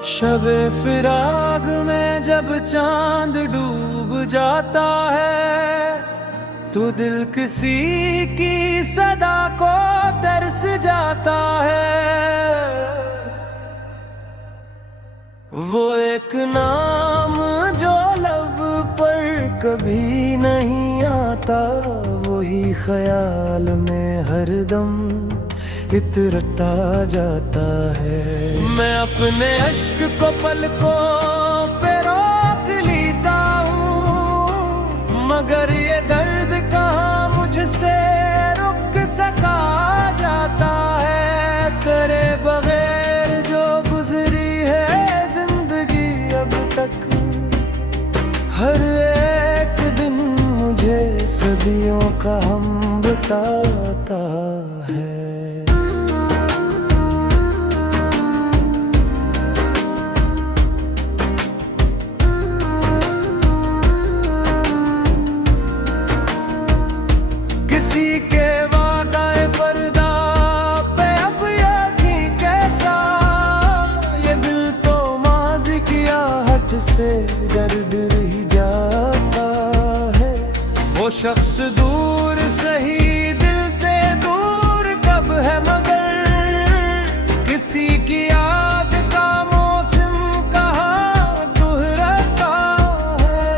शबे फिराग में जब चांद डूब जाता है तो दिल किसी की सदा को तरस जाता है। वो एक नाम जो लब पर कभी नहीं आता, वही ख्याल में हरदम इतरता जाता है। मैं अपने अश्क को पलकों पे रोक लेता हूँ, मगर ये दर्द कहाँ मुझसे रुक सका जाता है। तेरे बगैर जो गुजरी है जिंदगी अब तक, हर एक दिन मुझे सदियों का हम बताता है। किसी के वादाए फरदा पे अब यकीन कैसा, ये दिल तो माज़ी की आहट से डर डर ही जाता है। वो शख्स दूर सही दिल से दूर कब है, मगर किसी की याद का मौसम कहाँ दोहराता है।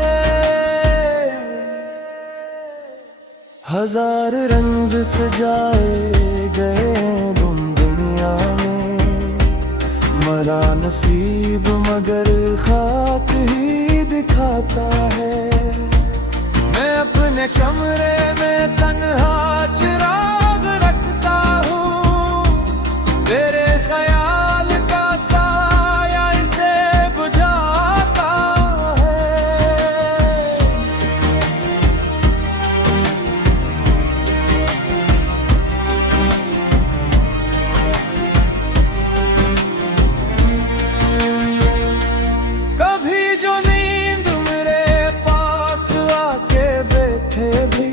हजार रंग सजाए गए तुम दुनिया में, मरा नसीब मगर खाक ही दिखाता है। मैं अपने कमरे में तन्हा चिराग रखता हूँ, तेरे ख्याल का साया इसे बुझाता है। कभी जो नींद मेरे पास आके बैठे भी,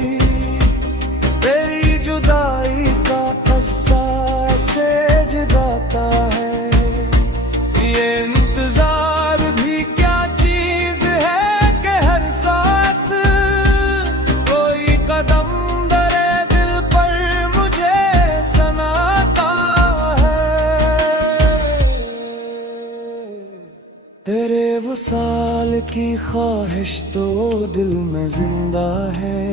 तेरी जुदाई का किस्सा से जगाता है। ये इंतजार भी क्या चीज है कि हर साथ कोई कदम दरे दिल पर मुझे सनाता है। तेरे वसाल की ख्वाहिश तो दिल में जिंदा है,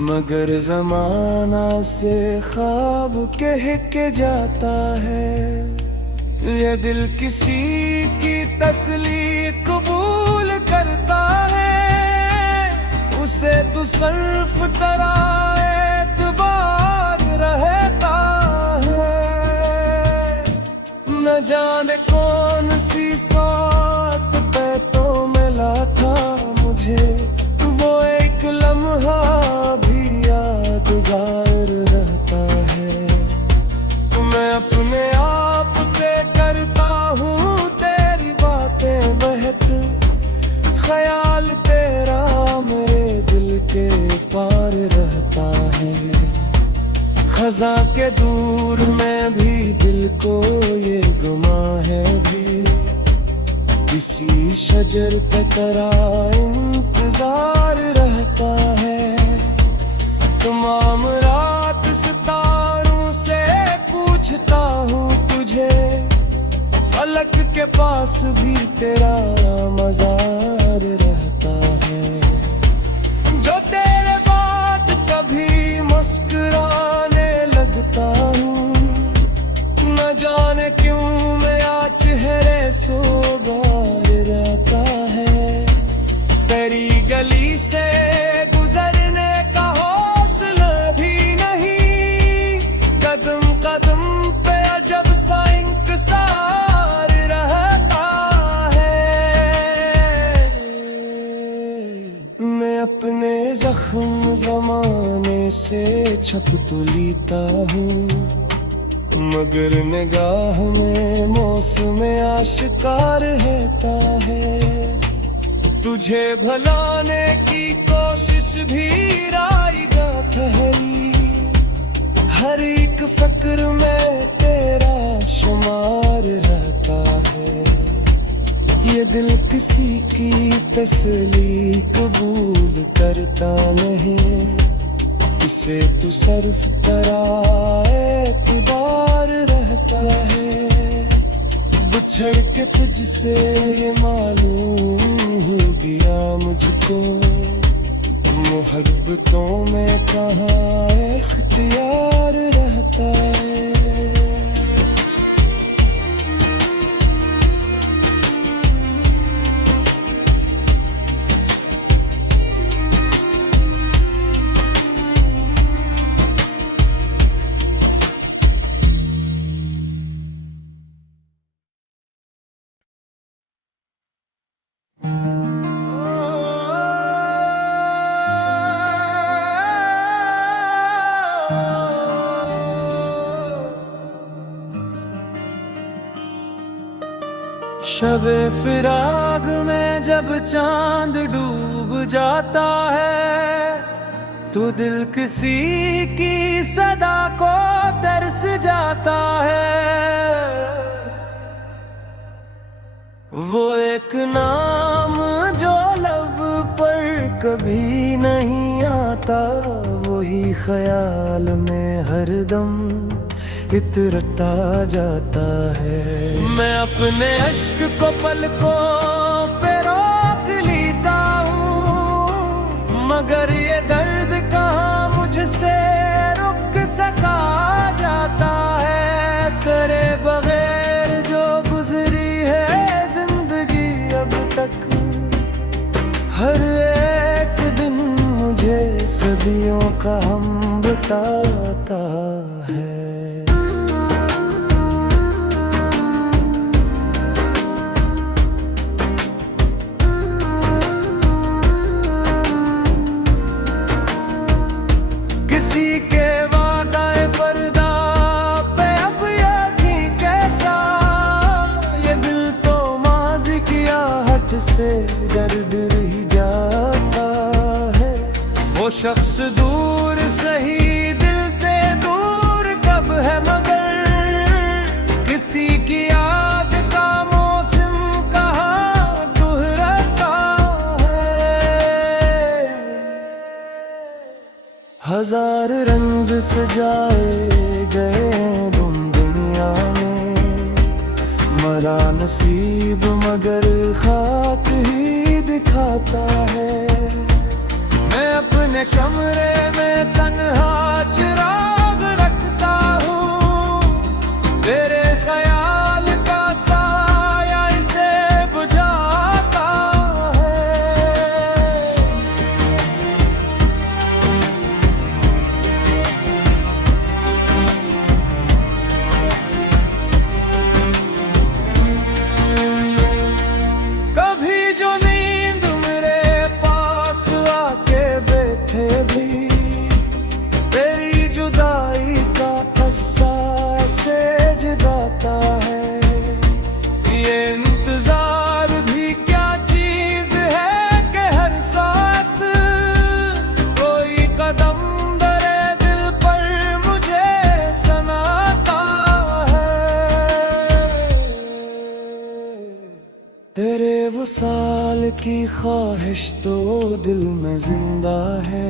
मगर जमाना से ख्वाब कह के जाता है। ये दिल किसी की तसली कबूल करता है, उसे तो सिर्फ तेरा एतबार रहता है। न जाने कौन सी साथ पे तो मिला था मुझे, वो एक लम्हा भी यादगार रहता है। मैं अपने आप से करता हूँ तेरी बातें बहत, ख्याल तेरा मेरे दिल के पार रहता है। खजा के दूर में भी दिल को ये गुमा है भी, किसी शजर पे तेरा इंतजार रहता है। तमाम रात सितारों से पूछता हूँ तुझे, फलक के पास भी तेरा मजार रहता है। जो तेरे बाद कभी मुस्कुराने लगता हूँ, न जाने क्यों मेरा चेहरे सोबार रहता है। तेरी गली से गुजरने का हौसला भी नहीं, कदम कदम पे अजब सा इंकसार रहता है। मैं अपने जख्म जमाने से छप तो लेता हूँ, मगर निगाह में मौसम आशिकार रहता है। तुझे भुलाने की कोशिश भी रायगा ठहरी, हर एक फक्र में तेरा शुमार रहता है। ये दिल किसी की तसली कबूल करता नहीं, इसे तू सर्फ तरह एतबार रहता है। बिछड़ के तुझसे ये मालूम हो गया मुझको, मोहब्बतों में कहाँ इख्तियार रहता है। शबे फिराग में जब चांद डूब जाता है, तो दिल किसी की सदा को तरस जाता है। वो एक नाम जो लब पर कभी नहीं आता, वही ख्याल में हरदम इतरता जाता है। मैं अपने अश्क को पलकों पे रोक लेता हूँ, मगर ये दर्द कहाँ मुझसे रुक सका जाता है। तेरे बगैर जो गुजरी है जिंदगी अब तक, हर एक दिन मुझे सदियों का हम बताता है। से डर डर ही जाता है। वो शख्स दूर सही दिल से दूर कब है, मगर किसी की याद का मौसम कहाँ ठहरता है। हजार रंग सजाए गए दुनिया में, मरा नसीब मगर खाक ही दिखाता है। मैं अपने कमरे में तन्हा चिराग रखता हूँ, तेरे ख्याल का साया इसे बुझाता है। जगाता है ये इंतजार भी क्या चीज है कि हर साथ कोई कदम दरे दिल पर मुझे सनाता है। तेरे वसाल की ख्वाहिश तो दिल में जिंदा है,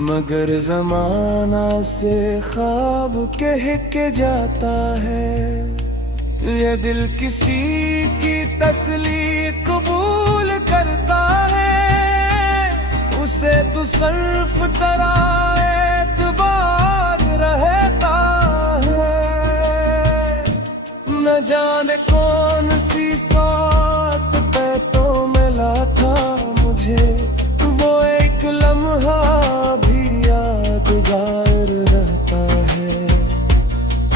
मगर ज़माना से ख्वाब कह के जाता है। ये दिल किसी की तसली कबूल करता है, उसे तो सर्फ तरह एतबार रहता है। न जाने कौन सी सात पे तो मिला था मुझे, वो एक लम्हा यादगार रहता है।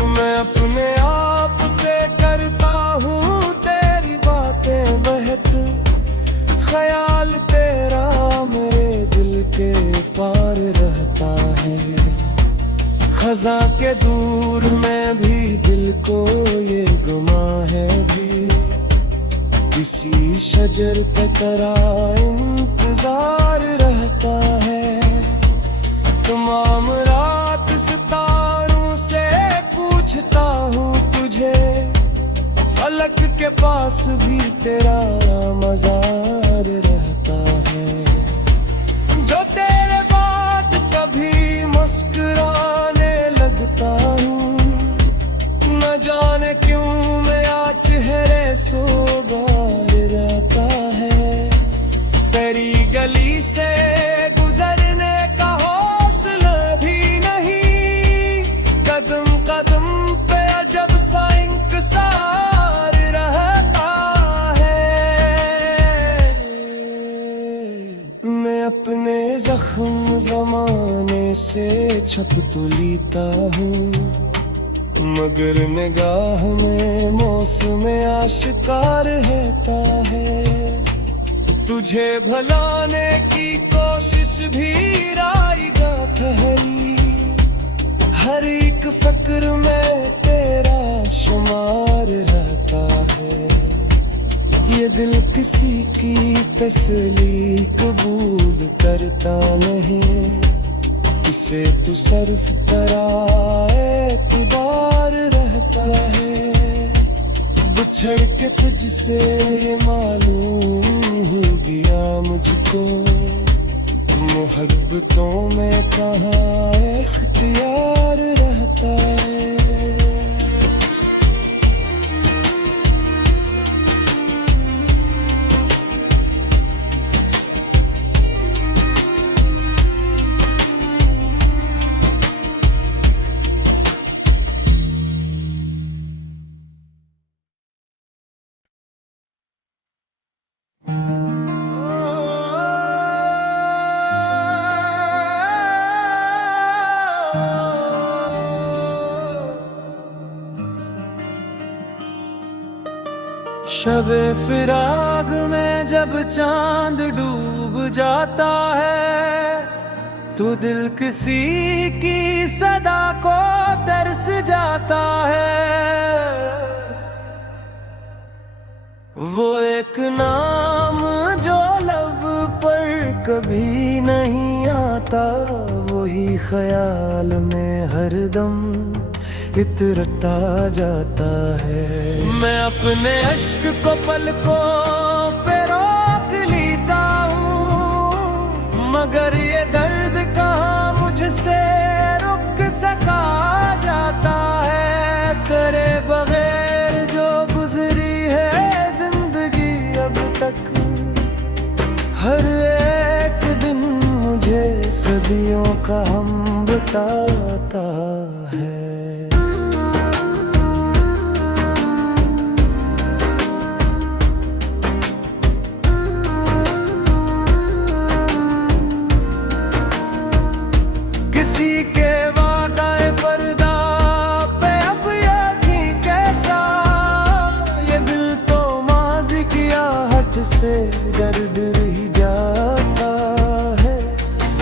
मैं अपने आप से करता हूँ तेरी बातें बहत, ख्याल तेरा मेरे दिल के पार रहता है। खजा के दूर में भी दिल को ये गुमा है भी, किसी शजर पे तेरा इंतजार रहता है। तमाम रात सितारों से पूछता हूँ तुझे, फल फलक के पास भी तेरा मजार रहता है। जो तेरे बाद कभी मुस्कुराने लगता हूँ, न जाने क्यों मेरा चेहरे सोगार रहता है। तेरी गली से गुजरने का हौसला भी नहीं, कदम कदम पे अजब सा इंकसार रहता है। मैं अपने जख्म जमाने से छप तो लेता हूँ, मगर निगाह में मौसम आशिकार रहता है। तुझे भुलाने की कोशिश भी रायगा ठहरी, हर एक फक्र में तेरा शुमार रहता है। ये दिल किसी की तसली कबूल करता नहीं, इसे तू सर्फ तराए एतबार रहता है। बिछड़ के तुझसे ये मालूम हो गया मुझको, मोहब्बतों में कहाँ इख्तियार रहता है। शबे फिराग में जब चांद डूब जाता है, तो दिल किसी की सदा को तरस जाता है। वो एक नाम जो लब पर कभी नहीं आता, वही ख्याल में हरदम इतरता जाता है। मैं अपने अश्क को पलकों पे रोक लेता हूँ, मगर ये दर्द कहाँ मुझसे रुक सका जाता है। तेरे बगैर जो गुजरी है जिंदगी अब तक, हर एक दिन मुझे सदियों का हम बताता है। किसी के वादाए फरदा पे अब यकीन कैसा, ये दिल तो माज़ी की आहट से डर डर ही जाता है।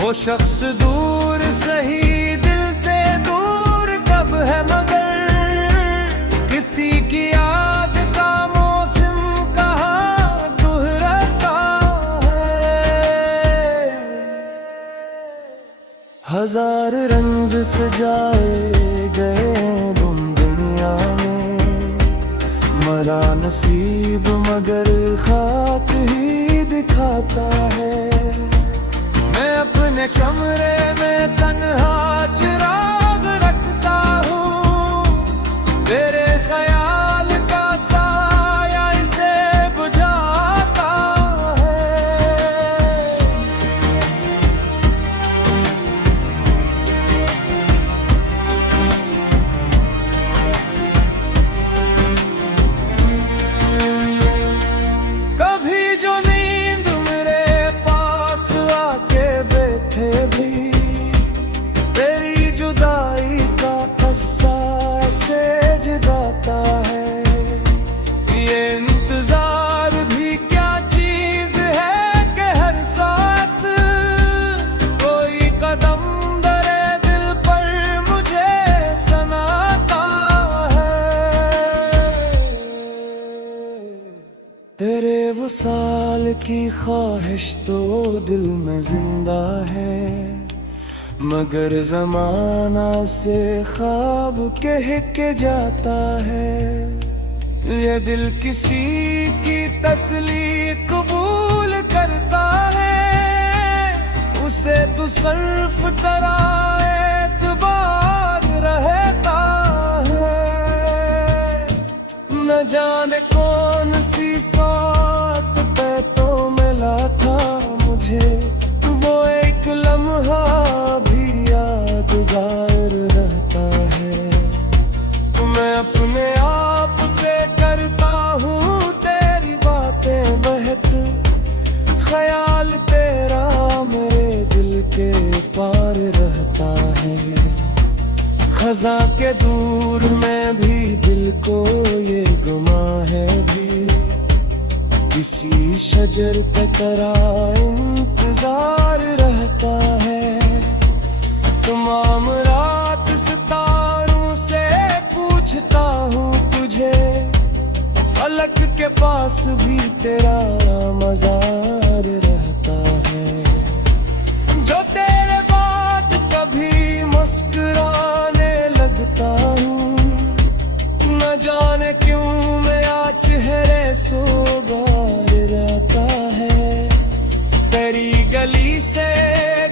वो शख्स दूर सही दिल से दूर कब है, मगर किसी की याद का मौसम कहाँ दोहराता है। हजार रंग सजाए गए गुम दुनिया में, मरा नसीब मगर खाक ही दिखाता है। मैं अपने कमरे में तन्हा चिराग रखता हूँ, तेरे ख्याल का साया इसे बुझाता है। कभी जो नींद मेरे पास आके बैठे भी, तेरी जुदाई का किस्सा से जगाता है। ये इंतजार भी क्या चीज है कि हर साथ कोई कदम दरे दिल पर मुझे सनाता है। तेरे वसाल की ख्वाहिश तो दिल में जिंदा है, मगर जमाना से ख्वाब कह के जाता है। ये दिल किसी की तसली कबूल करता है, उसे तो सिर्फ तेरा एतबार रहता है। न जाने कौन सी सात पैतों में ला था मुझे, वो एक लम्हा भी यादगार रहता है। मैं अपने आप से करता हूँ तेरी बातें बहत, ख्याल तेरा मेरे दिल के पार रहता है। खजा के दूर में भी दिल को ये गुमा है भी, किसी शजर पे तेरा इंतजार रहता है। तमाम रात सितारों से पूछता हूँ तुझे, फलक के पास भी तेरा मजार रहता है। जो तेरे बाद कभी मुस्कुराने लगता हूँ, न जाने क्यों मेरा चेहरे सोगार रहता है। तेरी गली से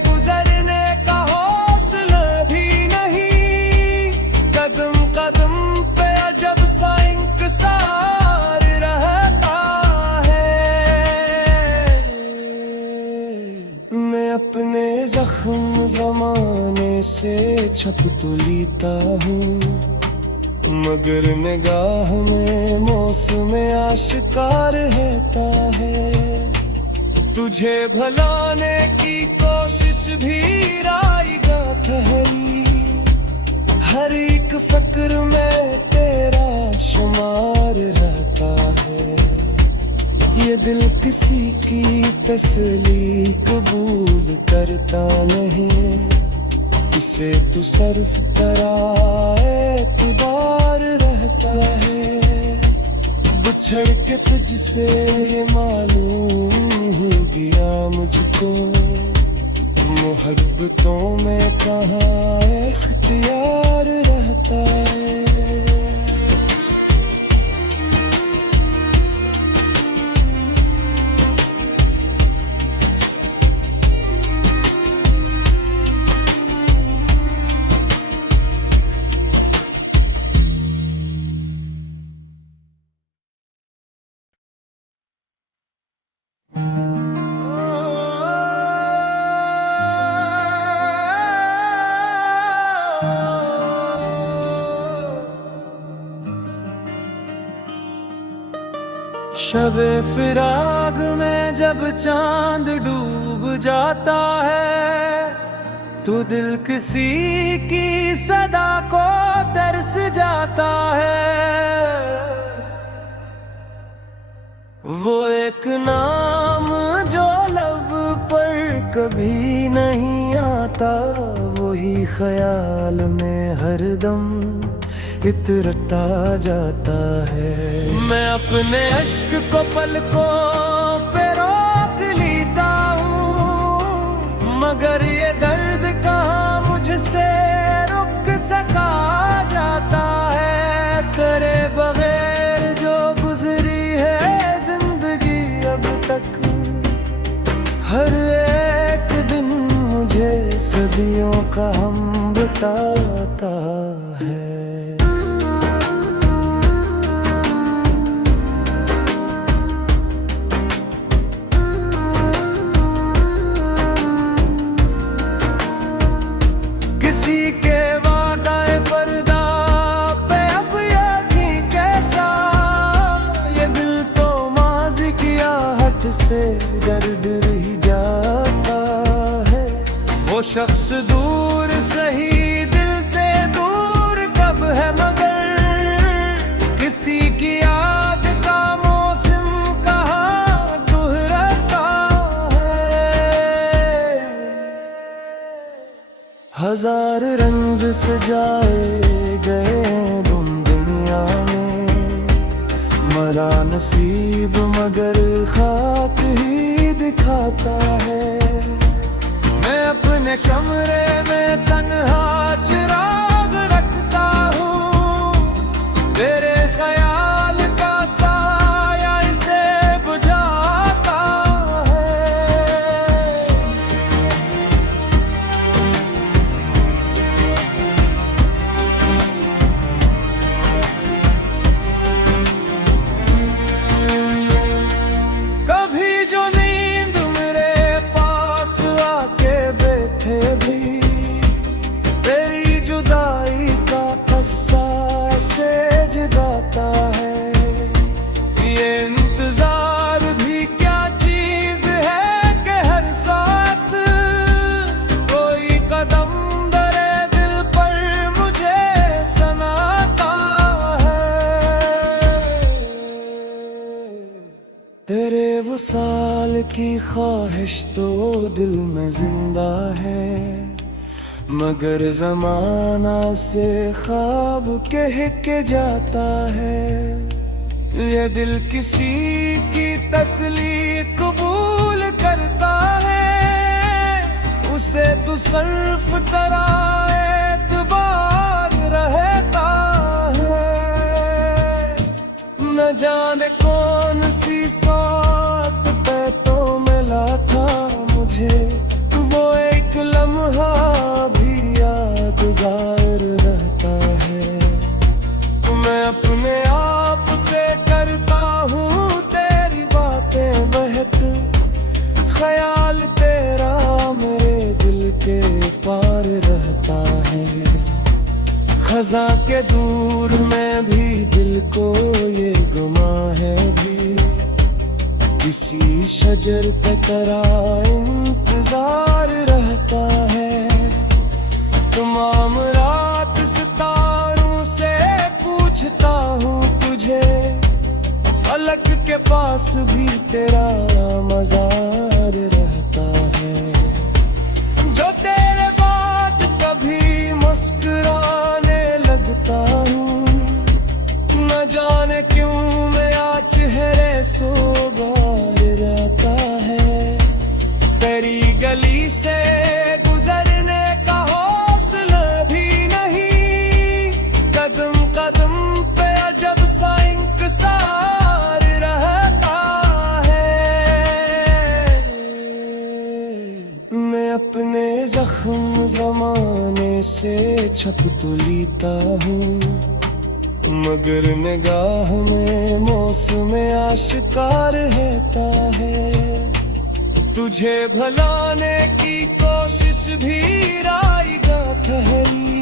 गुजरने का हौसला भी नहीं, कदम कदम पे अजब सा इंकसार रहता है। मैं अपने जख्म जमाने से छप तो लेता हूँ, मगर निगाह में मौसम आशिकार रहता है। तुझे भुलाने की कोशिश भी रायगा ठहरी, हर एक फक्र में तेरा शुमार रहता है। ये दिल किसी की तसली कबूल करता नहीं, इसे तू सिर्फ तेरा एतबार रहता है। बिछड़ के तुझसे ये मालूम हो गया मुझको, मोहब्बतों में कहाँ इख्तियार रहता है। शबे फिराग में जब चांद डूब जाता है, तो दिल किसी की सदा को तरस जाता है। वो एक नाम जो लब पर कभी नहीं आता, वही ख्याल में हरदम इतरता जाता है। मैं अपने अश्क को पलकों पे रोक लेता हूँ, मगर ये दर्द कहाँ मुझसे रुक सका जाता है। तेरे बगैर जो गुजरी है जिंदगी अब तक, हर एक दिन मुझे सदियों का हम बताता है। से डर डर ही जाता है। वो शख्स दूर सही दिल से दूर कब है, मगर किसी की याद का मौसम कहाँ ठहरता है। हजार रंग सजाए गए दुनिया में, मरा नसीब मगर खाक ही दिखाता है। मैं अपने कमरे में तन्हा चिराग रखता हूँ, तेरे ख्याल का तेरे वसाल की ख्वाहिश तो दिल में जिंदा है, मगर जमाना से ख्वाब कह के जाता है। ये दिल किसी की तसली कबूल करता है, उसे तो सर्फ तरा एतबार रहता है। न जाने कौन सी सात पैतों में ला था मुझे, वो एक लम्हा भी यादगार रहता है। मैं अपने आप से करता हूँ तेरी बातें बहत, ख्याल तेरा मेरे दिल के पार रहता है। खजा के दूर में भी दिल को ये गुमा है भी, किसी शजर पे तेरा इंतजार रहता है। तमाम रात सितारों से पूछता हूँ तुझे, फलक के पास भी तेरा मजार रहता है। जो तेरे बाद कभी मुस्कुराने लगता हूँ, न जाने क्यों मेरा चेहरे सोबार रहता है। तेरी गली से गुजरने का हौसला भी नहीं, कदम कदम पे अजब सा इंकसार रहता है। मैं अपने जख्म जमाने से छप तो लेता हूँ, मगर निगाह में मौसम आशिकार रहता है। तुझे भुलाने की कोशिश भी रायगा ठहरी,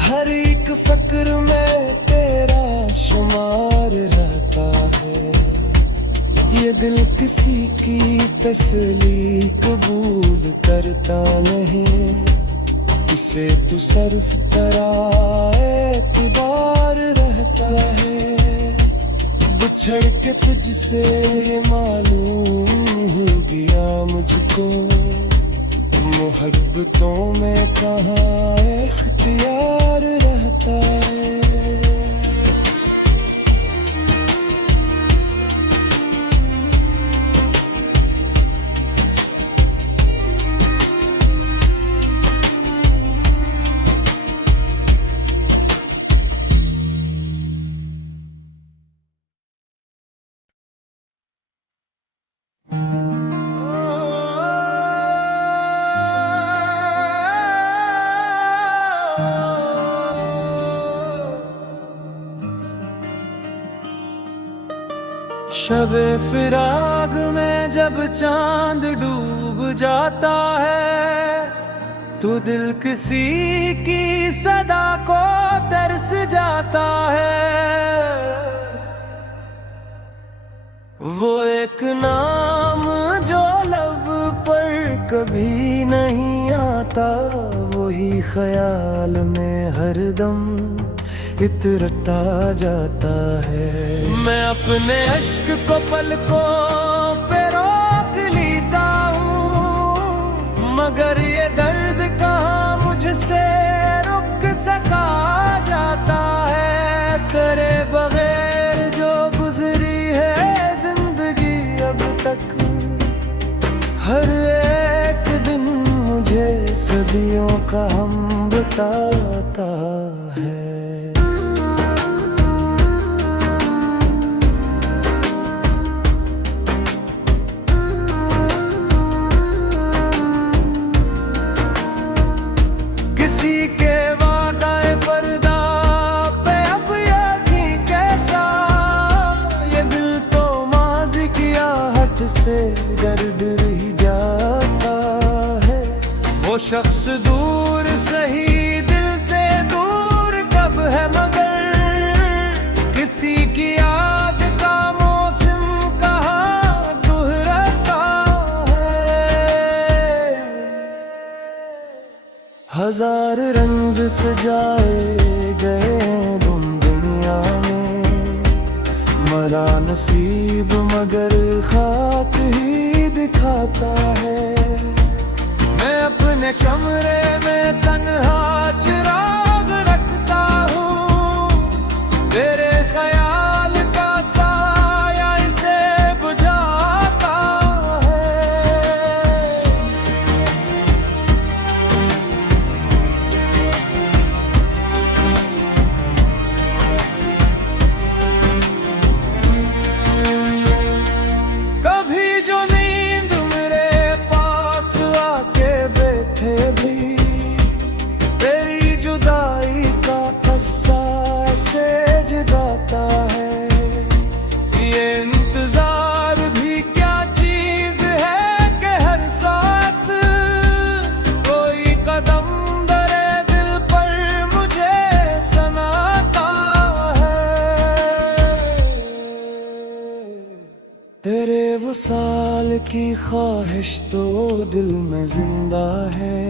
हर एक फक्र में तेरा शुमार रहता है। ये दिल किसी की तसली कबूल करता नहीं, इसे तू सर्फ तरा एतबार रहता है। बिछड़ के तुझसे ये मालूम हो गया मुझको, मोहब्बतों में कहाँ इख्तियार रहता है। शबे फिराग में जब चांद डूब जाता है, तो दिल किसी की सदा को तरस जाता है। वो एक नाम जो लब पर कभी नहीं आता, वही ख्याल में हरदम इतरता जाता है। मैं अपने अश्क को पलकों पे रोक लेता हूँ, मगर ये दर्द कहाँ मुझसे रुक सका जाता है। तेरे बगैर जो गुजरी है जिंदगी अब तक, हर एक दिन मुझे सदियों का हम बताता है। से डर डर ही जाता है। वो शख्स दूर सही दिल से दूर कब है, मगर किसी की याद का मौसम कहाँ दोहराता है। हजार रंग सजाए गए दुनिया में, मेरा नसीब मगर खाक ही दिखाता है। मैं अपने कमरे में तन्हा चिराग रखता हूँ, तेरे ख्याल का साया इसे बुझाता है। कभी जो नींद मेरे पास आके बैठे भी, तेरी जुदाई का किस्सा से जगाता है। ये इंतजार भी क्या चीज है कि हर साथ कोई कदम दरे दिल पर मुझे सनाता है। तेरे वसाल की ख्वाहिश तो दिल में जिंदा है,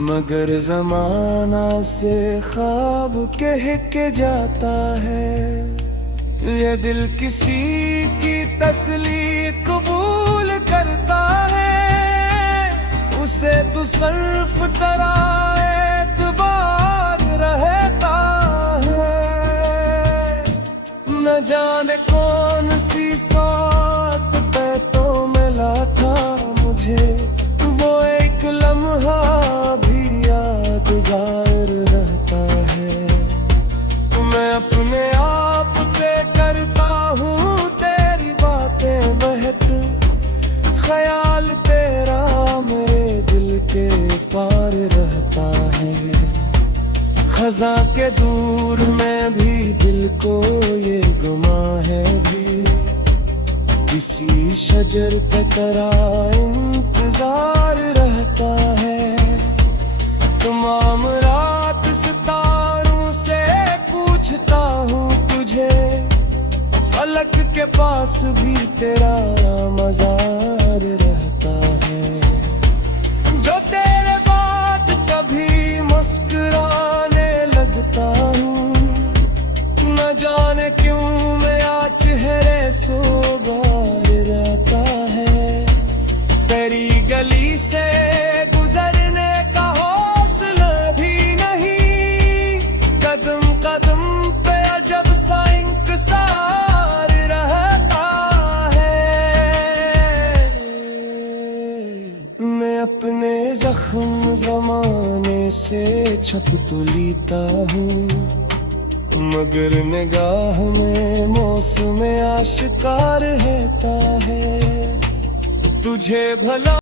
मगर जमाना से ख्वाब कह के जाता है। ये दिल किसी की तसली कबूल करता है, उसे तो सिर्फ तेरा एतबार रहता है। न जाने कौन सी सात पैतों में ला था मुझे, वो एक लम्हा भी यादगार रहता है। मैं अपने आप से करता हूँ तेरी बातें बहत, ख्याल तेरा मेरे दिल के पार रहता है। खजा के दूर में भी दिल को ये गुमा है भी, किसी शजर पे तेरा इंतजार रहता है। तमाम रात सितारों से पूछता हूँ तुझे, फलक के पास भी तेरा मजार रहता है। जो तेरे बाद कभी मुस्कुराने लगता हूँ, न जाने क्यों मेरा चेहरे सोगार रहता है। तेरी गली से गुजरने का हौसला भी नहीं, कदम कदम पे अजब सा इंकसार रहता है। मैं अपने जख्म जमाने से छप तो लेता हूँ, मगर निगाह में मौसम आशिकार रहता है। तुझे भला